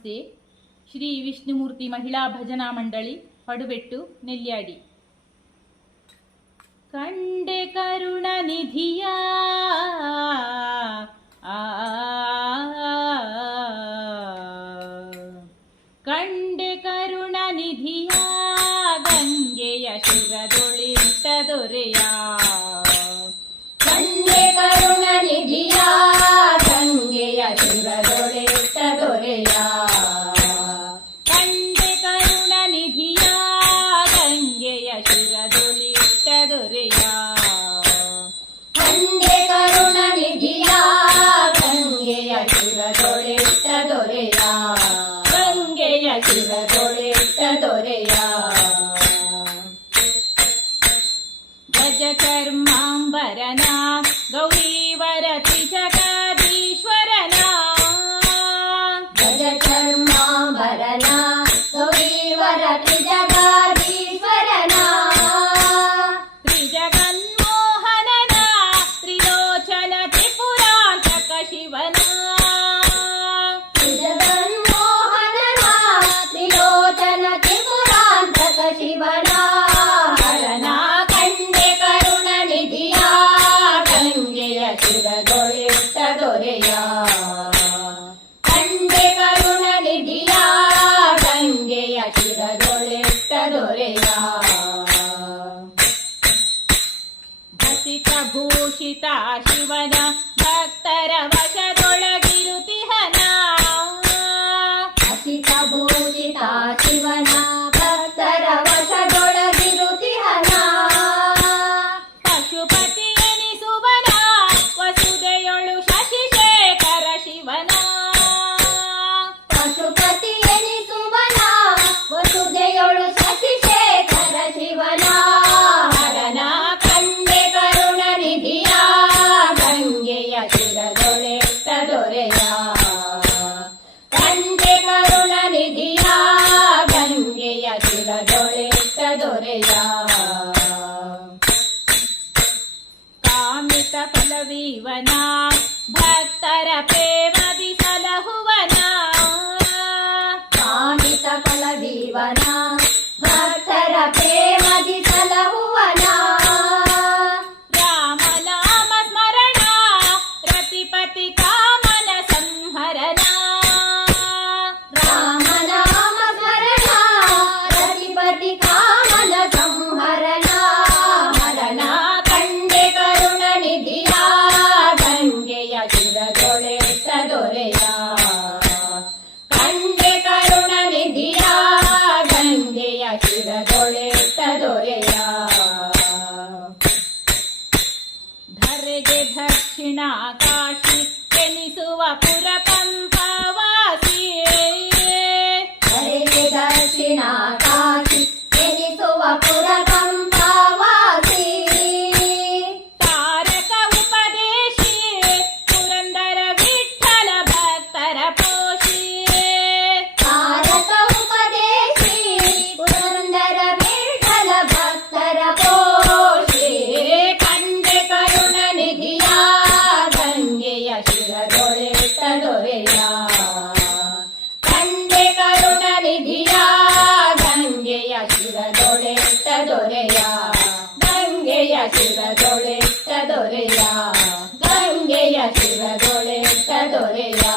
ನಮಸ್ತೆ. ಶ್ರೀ ವಿಷ್ಣುಮೂರ್ತಿ ಮಹಿಳಾ ಭಜನಾ ಮಂಡಳಿ, ಪಡುಬೆಟ್ಟು, ನೆಲ್ಯಾಡಿ. ಕಂಡೆ ಕರುಣ ನಿಧಿಯ ಕಂಡೆ ಕರುಣ ನಿಧಿಯ ಗಂಗೆಯ ಶಿರದೊಳಿಟ್ಟ ದೊರೆಯ. ಕಂಡೆ ಕರುಣ ನಿಧಿಯ ಗಂಗೆಯ ಶಿರದೊಳಿಟ್ಟ ದೊರೆಯ. ಕಂಡೆ ಕರುಣ ನಿಧಿಯ ಗಂಗೆಯ ಶಿರದೊಳಿಟ್ಟ ದೊರೆಯ. ಕಂಡೆ ಕರುಣ ನಿಧಿಯ ಗಂಗೆಯ ಶಿರದೊಳಿಟ್ಟ ದೊರೆಯ. ಗಂಗೆಯ ಶಿರದೊಳಿಟ್ಟ ದೊರೆಯ. ಗಜ ಚರ್ಮಾಂಬರನ ಗೌರೀವರತಿ ಜಗದೀಶ್ವರನ. ಗಜ ಚರ್ಮಾಂಬರನ ಗೌರೀವರತಿ ಜಗದೀಶ್ವರನ. ತ್ರಿಜಗನ್ಮೋಹನನ ತ್ರಿಲೋಚನ ತ್ರಿಪುರಾಂತಕ ಶಿವನ. ತ್ರಿಜಗನ್ಮೋಹನನ ತ್ರಿಲೋಚನ ತ್ರಿಪುರಾಂತಕ ಶಿವನ. ಹರನ ಕಂಡೆ ಕರುಣ ನಿಧಿಯ ಗಂಗೆಯ ಶಿರದೊಳಿಟ್ಟ ದೊರೆಯ. ಕಂಡೆ ಕರುಣ ನಿಧಿಯ ಗಂಗೆಯ ಶಿರದೊಳಿಟ್ಟ ದೊರೆಯ. ಭಸಿತ ಭೂಷಿತ ಶಿವನ ಭಕ್ತರ ವಶದೊಳಗಿರುತಿಹನ. ಹಸಿತ ಭೂಷಿತ ಶಿವನ ಭಕ್ತರ ವಶದೊಳಗಿರುತಿಹನ. ಪಶುಪತಿ ಎನಿಸುವನ ವಸುದೆಯೊಳು ಶಶಿಶೇಖರ ಶಿವನ. ಪಶುಪತಿ ಎನಿಸುವನ ವಸುದೆಯೊಳು ಶಶಿಶೇಖರ ಶಿವನ. ಹರನ ಕಂಡೆ ಕರುಣ ನಿಧಿಯ ಗಂಗೆಯ ಶಿರದೊಳಿಟ್ಟ ದೊರೆಯ. ಕಂಡೆ ಕರುಣ ನಿಧಿಯ ಗಂಗೆಯ ಶಿರದೊಳಿಟ್ಟ ದೊರೆಯ. ಕಾಮಿತ ಫಲವೀವನ ಭಕ್ತರ ಪ್ರೇಮದಿ ಸಲಹುವನ. ಕಾಮಿತ ಫಲವೀವನ ಭಕ್ತರ ಪ್ರೇಮದಿ ಸಲಹುವನ. ರಾಮನಾಮ ಸ್ಮರಣ ರತಿಪತಿ ಕಾಮನ ಸಂಹರನ. ರಾಮನಾಮ ಸ್ಮರಣ ರತಿಪತಿ ಕಾಮನ ಸಂಹರಣ. ಹರಣ ಕಂಡೆ ಕರುಣ ನಿಧಿಯ ಗಂಗೆಯ ಶಿರದೊಳಿಟ್ಟ ದೊರೆಯ. ಕಂಡೆ ಕರುಣ ನಿಧಿಯ ಗಂಗೆಯ ಶಿರದೊಳಿಟ್ಟ ದೊರೆಯ. ಧರೆಗೆ ದಕ್ಷಿಣ ಕಾಶಿ ಎನಿಸುವ ಪುರ ಪಂಪವಾಸಿ. ಹರೆಗೆ ದಕ್ಷಿಣ ಕಾಶಿ ಎನಿಸುವ ಪುರ ಪಂಪವಾಸಿ. ತಾರಕ ಉಪದೇಶಿ ಪುರಂದರ ವಿಠ್ಠಲ ಭಕ್ತರ ಪೋಷಿ. ತಾರಕ ಉಪದೇಶಿ ಪುರಂದರ ವಿಠ್ಠಲ ಭಕ್ತರ ಪೋಷಿ. ಕಂಡೆ ಕರುಣ ನಿಧಿಯ ಗಂಗೆಯ ಶಿರದೊಳಿಟ್ಟ ದೊರೆಯ. ಕಂಡೆ ಕರುಣ ನಿಧಿಯ ಗಂಗೆಯ ಶಿರದೊಳಿಟ್ಟ ದೊರೆಯ. ಗಂಗೆಯ ಶಿರದೊಳಿಟ್ಟ ದೊರೆಯ. ಗಂಗೆಯ ಶಿರದೊಳಿಟ್ಟ ದೊರೆಯ.